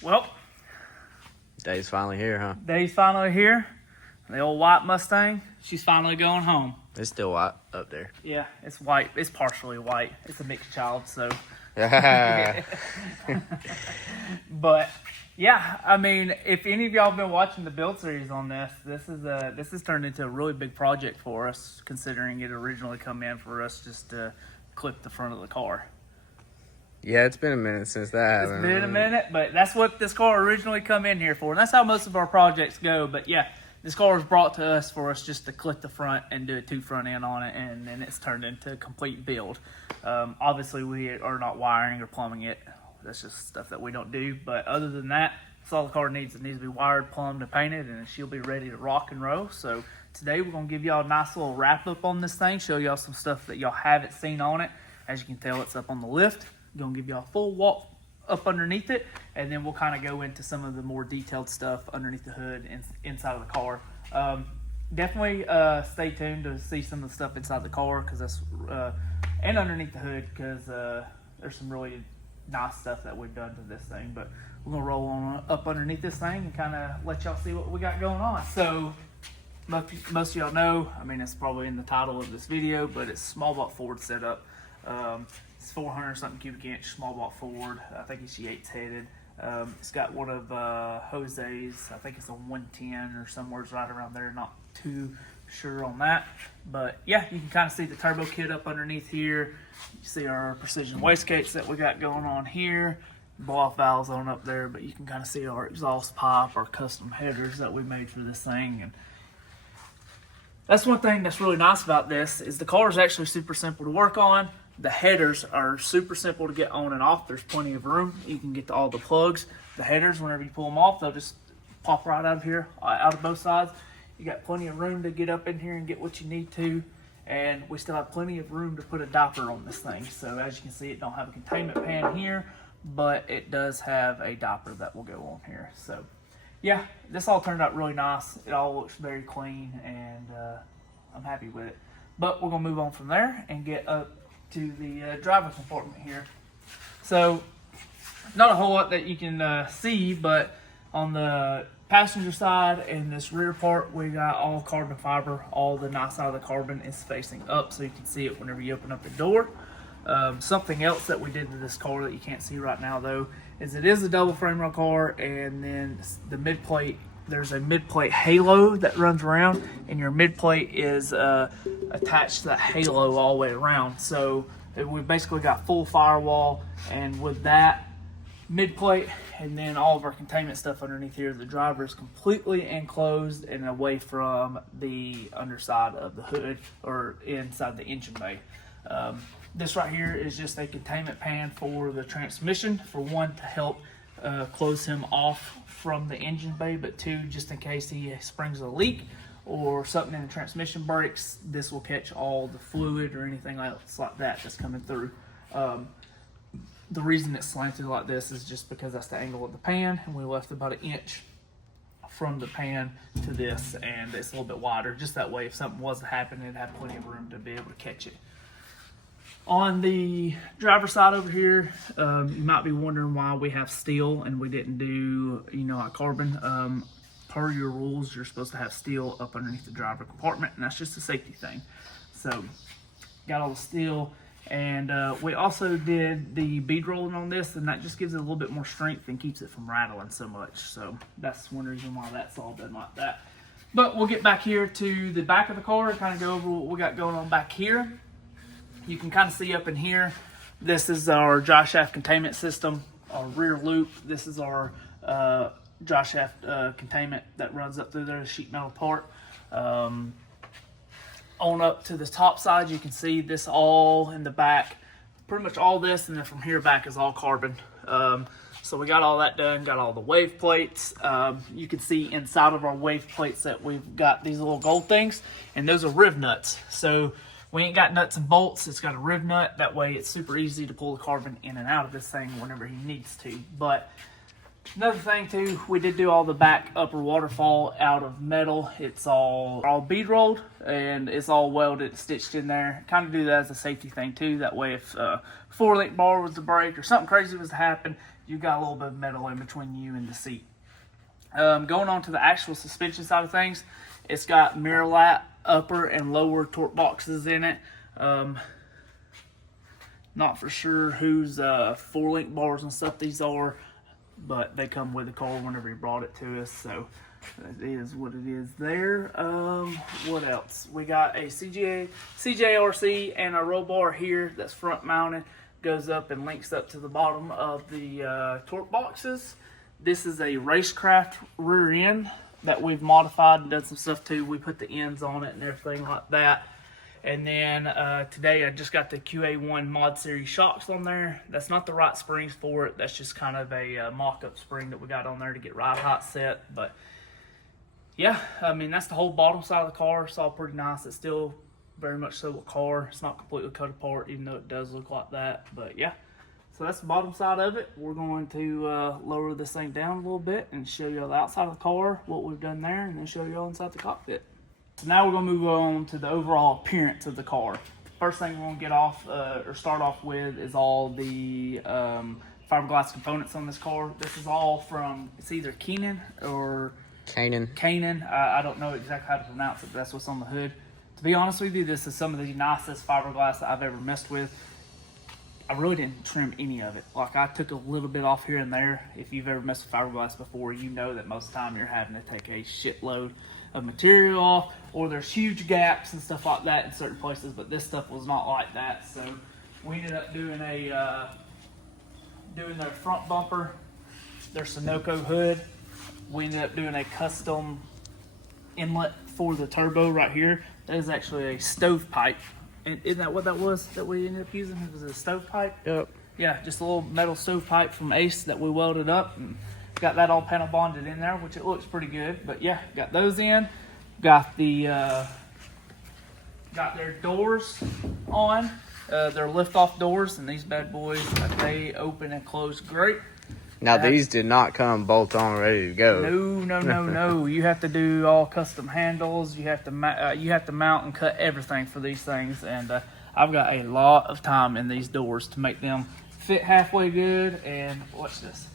Well, Day's finally here, huh? Dave's finally here. The old white Mustang, she's finally going home. It's still white up there. Yeah, it's white. It's partially white. It's a mixed child, so. But yeah, I mean, if any of y'all have been watching the build series on this has turned into a really big project for us, considering it originally come in for us just to clip the front of the car. Yeah, it's been a minute since that. It's been a minute, but that's what this car originally come in here for, and that's how most of our projects go. But yeah, this car was brought to us for us just to clip the front and do a 2 front end on it, and then it's turned into a complete build. Obviously, we are not wiring or plumbing it. That's just stuff that we don't do. But other than that, that's all the car needs. It needs to be wired, plumbed, and painted, and she'll be ready to rock and roll. So today we're going to give y'all a nice little wrap-up on this thing, show y'all some stuff that y'all haven't seen on it. As you can tell, it's up on the lift. I'm going to give y'all a full walk up underneath it, and then we'll kind of go into some of the more detailed stuff underneath the hood and inside of the car. Definitely stay tuned to see some of the stuff inside the car, because that's and underneath the hood, because there's some really nice stuff that we've done to this thing. But we're gonna roll on up underneath this thing and kind of let y'all see what we got going on. So most of y'all know, I mean, it's probably in the title of this video, but it's small block Ford setup. It's 400 something cubic inch small block Ford. I think it's Yates headed. It's got one of Jose's. I think it's a 110 or somewhere right around there. Not too sure on that, but yeah, you can kind of see the turbo kit up underneath here. You see our precision wastegates that we got going on here. Blow off valves on up there, but you can kind of see our exhaust pipe, our custom headers that we made for this thing. And that's one thing that's really nice about this, is the car is actually super simple to work on. The headers are super simple to get on and off. There's plenty of room. You can get to all the plugs. The headers, whenever you pull them off, they'll just pop right out of here, out of both sides. You got plenty of room to get up in here and get what you need to. And we still have plenty of room to put a diaper on this thing. So as you can see, it don't have a containment pan here, but it does have a diaper that will go on here. So yeah, this all turned out really nice. It all looks very clean, and I'm happy with it. But we're gonna move on from there and get up to the driver compartment here. So not a whole lot that you can see, but on the passenger side and this rear part, we got all carbon fiber. All the nice side of the carbon is facing up, so you can see it whenever you open up the door. Something else that we did to this car that you can't see right now, though, is it is a double frame rail car, and then the mid plate, there's a mid plate halo that runs around, and your mid plate is attached to that halo all the way around. So we basically got full firewall, and with that mid plate and then all of our containment stuff underneath here, the driver is completely enclosed and away from the underside of the hood or inside the engine bay. This right here is just a containment pan for the transmission, for one, to help close him off from the engine bay, but two, just in case he springs a leak or something in the transmission breaks, this will catch all the fluid or anything else like that that's coming through. The reason it's slanted like this is just because that's the angle of the pan, and we left about 1 inch from the pan to this, and it's a little bit wider, just that way if something was to happen, it'd have plenty of room to be able to catch it. On the driver's side over here, you might be wondering why we have steel and we didn't do, like carbon. Per your rules, you're supposed to have steel up underneath the driver compartment, and that's just a safety thing. So, got all the steel, and we also did the bead rolling on this, and that just gives it a little bit more strength and keeps it from rattling so much. So, that's one reason why that's all done like that. But we'll get back here to the back of the car and kind of go over what we got going on back here. You can kind of see up in here, this is our dry shaft containment system, our rear loop. This is our dry shaft containment that runs up through there, the sheet metal part. On up to the top side, you can see this all in the back. Pretty much all this, and then from here back is all carbon. So we got all that done, got all the wave plates. You can see inside of our wave plates that we've got these little gold things, and those are riv nuts. So we ain't got nuts and bolts, it's got a riv nut. That way it's super easy to pull the carbon in and out of this thing whenever he needs to. But Another thing too, we did do all the back upper waterfall out of metal. It's all bead rolled and it's all welded, stitched in there. Kind of do that as a safety thing too. That way if 4-link bar was to break or something crazy was to happen, you got a little bit of metal in between you and the seat. Going on to the actual suspension side of things, it's got mirror lap upper and lower torque boxes in it. Not for sure whose 4-link bars and stuff these are, but they come with the car whenever he brought it to us, so that is what it is there. What else? We got a CJRC and a roll bar here that's front mounted, goes up and links up to the bottom of the torque boxes. This is a Racecraft rear end that we've modified and done some stuff to. We put the ends on it and everything like that. And then today I just got the QA1 Mod Series shocks on there. That's not the right springs for it. That's just kind of a mock-up spring that we got on there to get ride height set. But yeah, I mean, that's the whole bottom side of the car. It's all pretty nice. It's still very much so a car. It's not completely cut apart, even though it does look like that. But yeah, so that's the bottom side of it. We're going to lower this thing down a little bit and show you the outside of the car, what we've done there, and then show you all inside the cockpit. So now we're going to move on to the overall appearance of the car. First thing we're going to get off or start off with is all the fiberglass components on this car. This is all from, it's either Canaan or Canaan. I don't know exactly how to pronounce it, but that's what's on the hood. To be honest with you, this is some of the nicest fiberglass that I've ever messed with. I really didn't trim any of it. Like, I took a little bit off here and there. If you've ever messed with fiberglass before, you know that most of the time you're having to take a shitload of material off, or there's huge gaps and stuff like that in certain places, but this stuff was not like that. So we ended up doing their front bumper, their Sunoco hood. We ended up doing a custom inlet for the turbo right here. That is actually a stovepipe. And isn't that what that was that we ended up using? It was a stovepipe? Yep. Yeah, just a little metal stovepipe from Ace that we welded up and got that all panel bonded in there, which it looks pretty good. But yeah, got those in. Got the got their doors on. They're lift-off doors, and these bad boys, they open and close great. Now these did not come bolt on ready to go. No. You have to do all custom handles. You have to mount and cut everything for these things, and I've got a lot of time in these doors to make them fit halfway good. And watch this.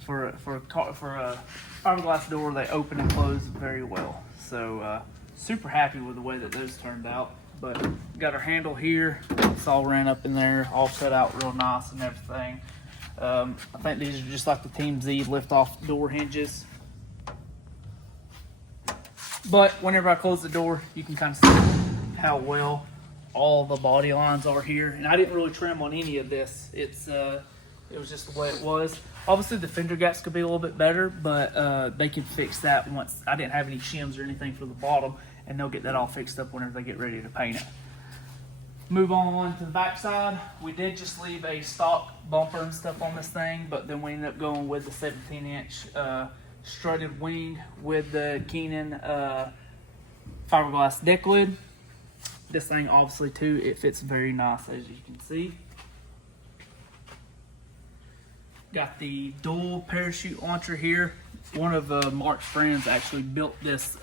For a fiberglass door, they open and close very well. So super happy with the way that those turned out. But got our handle here. It's all ran up in there, all set out real nice and everything. I think these are just like the Team Z lift-off door hinges. But whenever I close the door, you can kind of see how well all the body lines are here. And I didn't really trim on any of this. It was just the way it was. Obviously, the fender gaps could be a little bit better, but they can fix that once. I didn't have any shims or anything for the bottom, and they'll get that all fixed up whenever they get ready to paint it. Move on to the back side. We did just leave a stock bumper and stuff on this thing, but then we ended up going with the 17-inch strutted wing with the Canaan fiberglass deck lid. This thing, obviously, too, it fits very nice, as you can see. Got the dual parachute launcher here. One of Mark's friends actually built this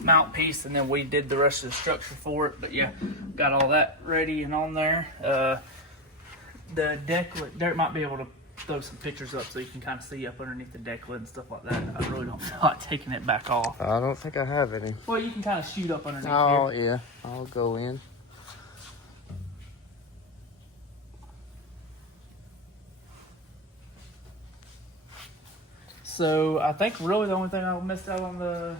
mount piece, and then we did the rest of the structure for it. But yeah, got all that ready and on there. The deck lid, Derek might be able to throw some pictures up so you can kind of see up underneath the deck lid and stuff like that. I really don't feel like taking it back off. I don't think I have any. Well, you can kind of shoot up underneath Oh, here. yeah. I'll go in. So I think really the only thing I missed out on the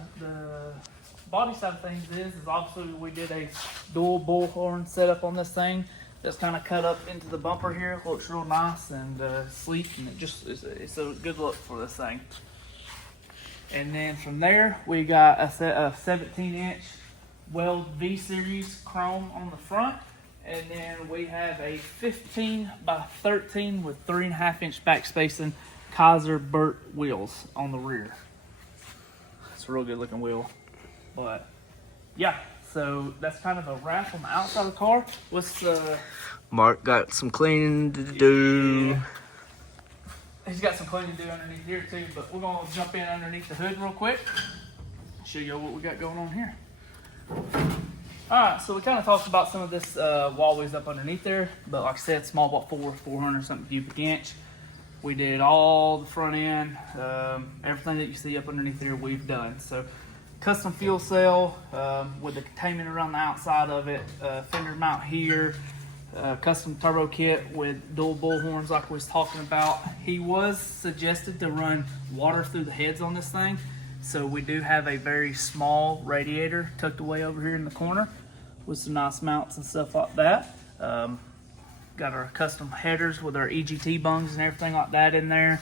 body side of things is obviously we did a dual bullhorn setup on this thing that's kind of cut up into the bumper here. It looks real nice and sleek, and it's a good look for this thing. And then from there we got a 17-inch weld V-Series chrome on the front, and then we have a 15 by 13 with 3.5-inch back spacing Kaiser Burt wheels on the rear. It's a real good looking wheel. But yeah, so that's kind of a wrap on the outside of the car. What's Mark got some cleaning to do. he's got some cleaning to do underneath here too, but we're gonna jump in underneath the hood real quick. Show you what we got going on here. Alright, so we kind of talked about some of this wallways up underneath there, but like I said, small bought 400 something cubic inch. We did all the front end, everything that you see up underneath there we've done. So custom fuel cell with the containment around the outside of it, fender mount here, custom turbo kit with dual bullhorns like we was talking about. He was suggested to run water through the heads on this thing. So we do have a very small radiator tucked away over here in the corner with some nice mounts and stuff like that. Got our custom headers with our EGT bungs and everything like that in there.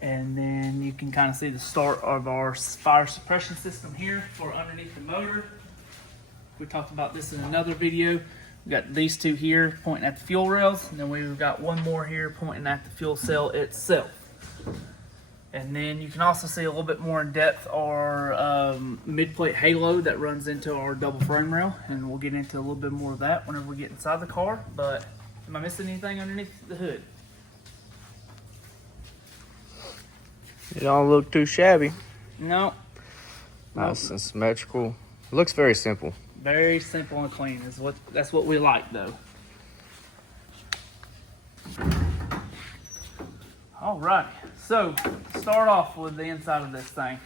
And then you can kind of see the start of our fire suppression system here for underneath the motor. We talked about this in another video. We got these two here pointing at the fuel rails, and then we've got one more here pointing at the fuel cell itself. And then you can also see a little bit more in depth our mid-plate halo that runs into our double frame rail, and we'll get into a little bit more of that whenever we get inside the car. But am I missing anything underneath the hood? It don't look too shabby. No. Nice and symmetrical. It looks very simple. Very simple and clean that's what we like though. Alright, so to start off with the inside of this thing.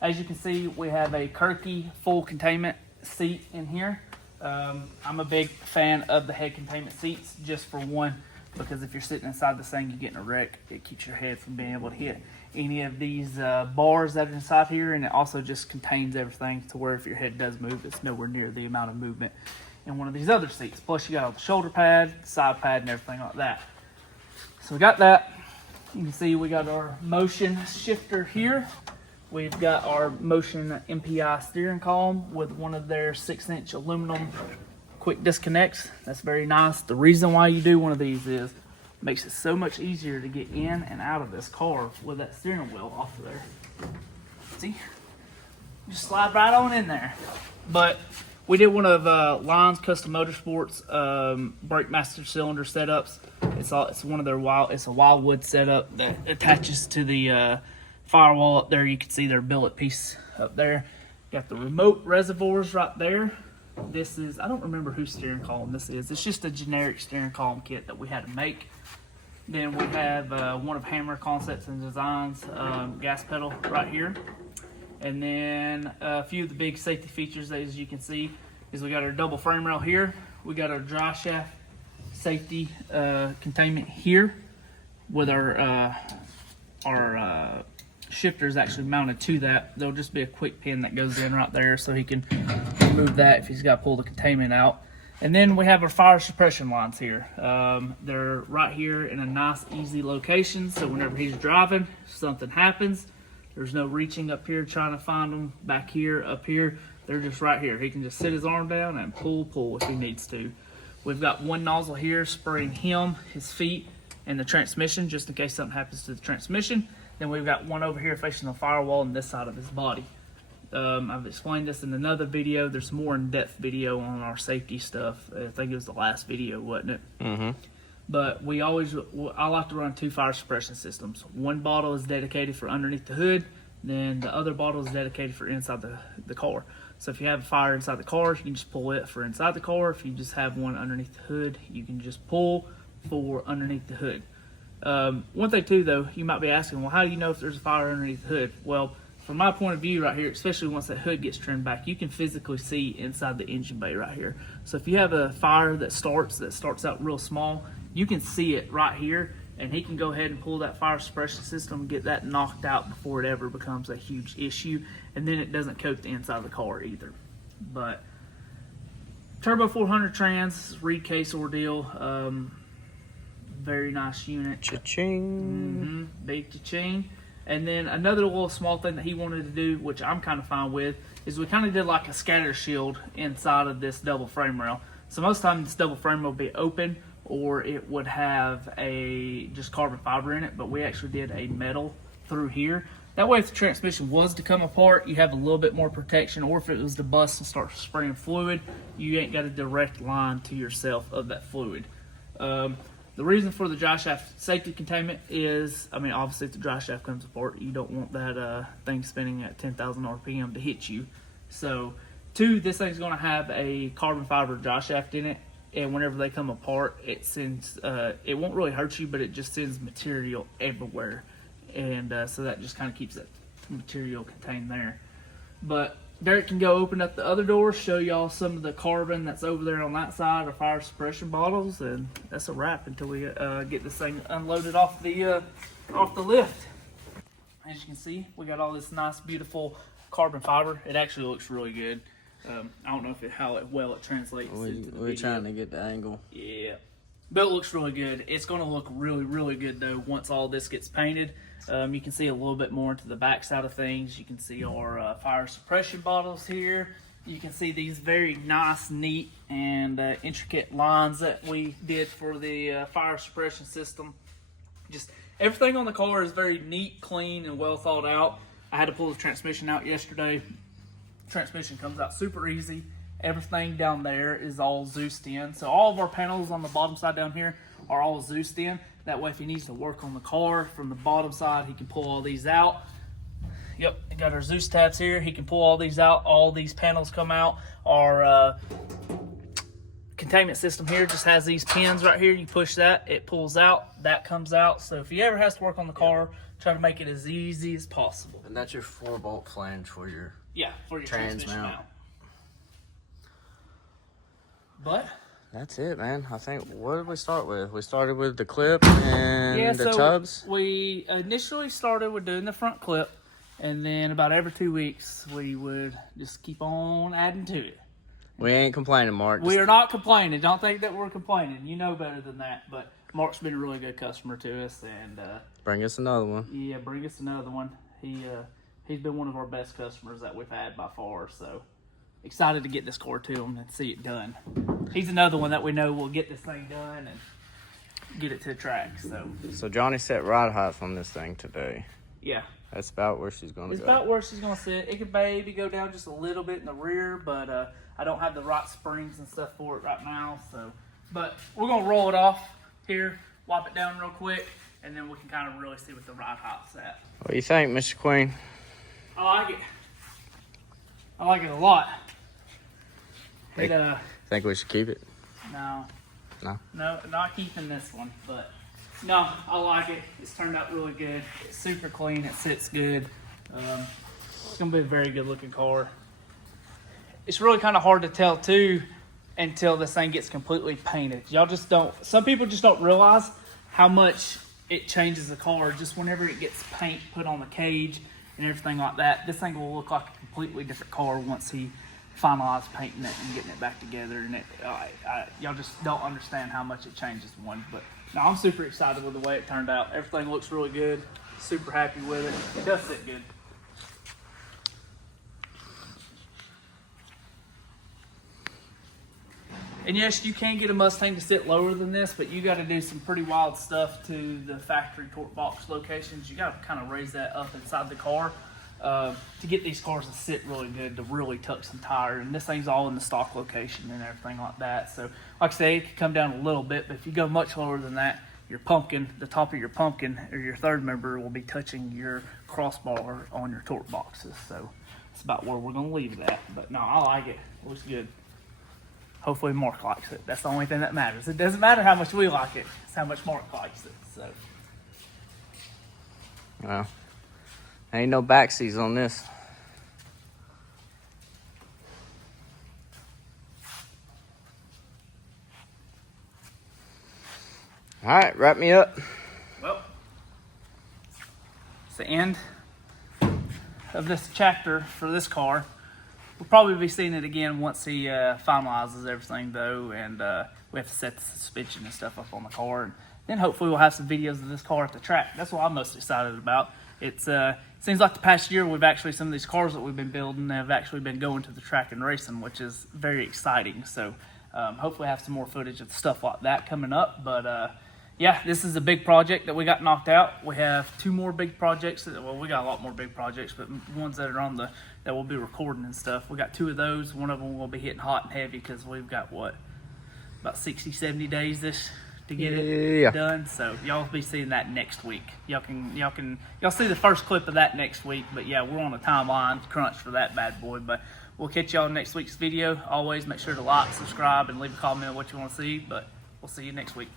As you can see, we have a Kirky full containment seat in here. I'm a big fan of the head containment seats, just for one, because if you're sitting inside this thing, you get in a wreck. It keeps your head from being able to hit any of these bars that are inside here, and it also just contains everything to where if your head does move, it's nowhere near the amount of movement in one of these other seats. Plus, you got all the shoulder pad, side pad, and everything like that. So we got that. You can see we got our motion shifter here. We've got our motion MPI steering column with one of their 6-inch aluminum quick disconnects. That's very nice. The reason why you do one of these is it makes it so much easier to get in and out of this car with that steering wheel off of there. See? Just slide right on in there. But we did one of Lion's Custom Motorsports brake master cylinder setups. It's one of their it's a Wildwood setup that attaches to the firewall up there. You can see their billet piece up there. Got the remote reservoirs right there. This is, I don't remember whose steering column this is. It's just a generic steering column kit that we had to make. Then we have one of Hammer Concepts and Designs gas pedal right here. And then a few of the big safety features, as you can see, is we got our double frame rail here. We got our dry shaft safety containment here with our shifters actually mounted to that. There'll just be a quick pin that goes in right there so he can remove that if he's got to pull the containment out. And then we have our fire suppression lines here. They're right here in a nice, easy location. So whenever he's driving, if something happens, there's no reaching up here trying to find them back here, up here. They're just right here. He can just sit his arm down and pull if he needs to. We've got one nozzle here spraying him, his feet, and the transmission, just in case something happens to the transmission. Then we've got one over here facing the firewall on this side of his body. I've explained this in another video. There's more in-depth video on our safety stuff. I think it was the last video, wasn't it? Mm-hmm. But I like to run 2 fire suppression systems. One bottle is dedicated for underneath the hood, then the other bottle is dedicated for inside the car. So if you have a fire inside the car, you can just pull it for inside the car. If you just have one underneath the hood, you can just pull for underneath the hood. One thing too, though, you might be asking, well, how do you know if there's a fire underneath the hood? Well, from my point of view right here, especially once that hood gets trimmed back, you can physically see inside the engine bay right here. So if you have a fire that starts out real small, you can see it right here, and he can go ahead and pull that fire suppression system and get that knocked out before it ever becomes a huge issue, and then it doesn't coat the inside of the car either. But Turbo 400 trans, reed case ordeal, very nice unit. Cha-ching. Big cha-ching. And then another little small thing that he wanted to do, which I'm kind of fine with, is we kind of did like a scatter shield inside of this double frame rail. So most times this double frame rail will be open, or it would have just carbon fiber in it, but we actually did a metal through here. That way if the transmission was to come apart, you have a little bit more protection, or if it was to bust and start spraying fluid, you ain't got a direct line to yourself of that fluid. The reason for the dry shaft safety containment is, I mean, obviously if the dry shaft comes apart, you don't want that thing spinning at 10,000 RPM to hit you. So, 2, this thing's going to have a carbon fiber dry shaft in it, and whenever they come apart, it sends, it won't really hurt you, but it just sends material everywhere. And so that just kind of keeps that material contained there. But Derek can go open up the other door, show y'all some of the carbon that's over there on that side of fire suppression bottles, and that's a wrap until we get this thing unloaded off the lift. As you can see, we got all this nice, beautiful carbon fiber. It actually looks really good. I don't know if how well it translates. We're trying to get the angle. Yeah, but it looks really good. It's going to look really, really good though once all this gets painted. You can see a little bit more into the back side of things. You can see our fire suppression bottles here. You can see these very nice, neat, and intricate lines that we did for the fire suppression system. Just everything on the car is very neat, clean, and well thought out. I had to pull the transmission out yesterday. Transmission comes out super easy. Everything down there is all Zeused in. So all of our panels on the bottom side down here are all Zeused in. That way if he needs to work on the car from the bottom side, he can pull all these out. Yep, we got our Zeus tabs here. He can pull all these out. All these panels come out. Our containment system here just has these pins right here. You push that, it pulls out. That comes out. So if he ever has to work on the car, try to make it as easy as possible. And that's your 4-bolt flange for your for your trans transmission mount. mount. But that's it, man. I think, what did we start with? We started with the clip and the tubs. We initially started with doing the front clip, and then about every 2 weeks, we would just keep on adding to it. We ain't complaining, Mark. We are not complaining. Don't think that we're complaining. You know better than that. But Mark's been a really good customer to us, and bring us another one. Yeah, bring us another one. He's been one of our best customers that we've had by far. So excited to get this car to him and see it done. He's another one that we know will get this thing done and get it to the track. So Johnny set ride height on this thing today. Yeah. That's about where she's going to go. It's about where she's going to sit. It could maybe go down just a little bit in the rear, but I don't have the right springs and stuff for it right now. But we're going to roll it off here, wipe it down real quick, and then we can kind of really see what the ride height's at. What do you think, Mr. Queen? I like it. I like it a lot. Think we should keep it? No, No, not keeping this one, but no, I like it. It's turned out really good. It's super clean. It sits good. It's gonna be a very good looking car. It's really kind of hard to tell too until this thing gets completely painted. Y'all just don't. Some people just don't realize how much it changes the car just whenever it gets paint put on the cage and everything like that. This thing will look like a completely different car once he finalized painting it and getting it back together. And y'all just don't understand how much it changes one. But no, I'm super excited with the way it turned out. Everything looks really good. Super happy with it. It does sit good. And yes, you can get a Mustang to sit lower than this, but you got to do some pretty wild stuff to the factory torque box locations. You got to kind of raise that up inside the car to get these cars to sit really good, to really tuck some tire. And this thing's all in the stock location and everything like that. So, like I say, it can come down a little bit, but if you go much lower than that, your pumpkin, the top of your pumpkin or your third member will be touching your crossbar on your torque boxes. So, that's about where we're going to leave it at. But no, I like it. It looks good. Hopefully Mark likes it. That's the only thing that matters. It doesn't matter how much we like it. It's how much Mark likes it. So. Well, ain't no backseats on this. All right, wrap me up. Well, it's the end of this chapter for this car. We'll probably be seeing it again once he finalizes everything, though, and we have to set the suspension and stuff up on the car. And then hopefully we'll have some videos of this car at the track. That's what I'm most excited about. It seems like the past year some of these cars that we've been building have actually been going to the track and racing, which is very exciting. So hopefully I have some more footage of stuff like that coming up. But yeah, this is a big project that we got knocked out. We have 2 more big projects. Well, we got a lot more big projects, but ones that are on that we'll be recording and stuff. We got 2 of those. One of them will be hitting hot and heavy because we've got, about 60, 70 days this to get it done. So y'all be seeing that next week. Y'all see the first clip of that next week. But yeah, we're on a timeline crunch for that bad boy. But we'll catch y'all in next week's video. Always make sure to like, subscribe, and leave a comment on what you want to see. But we'll see you next week.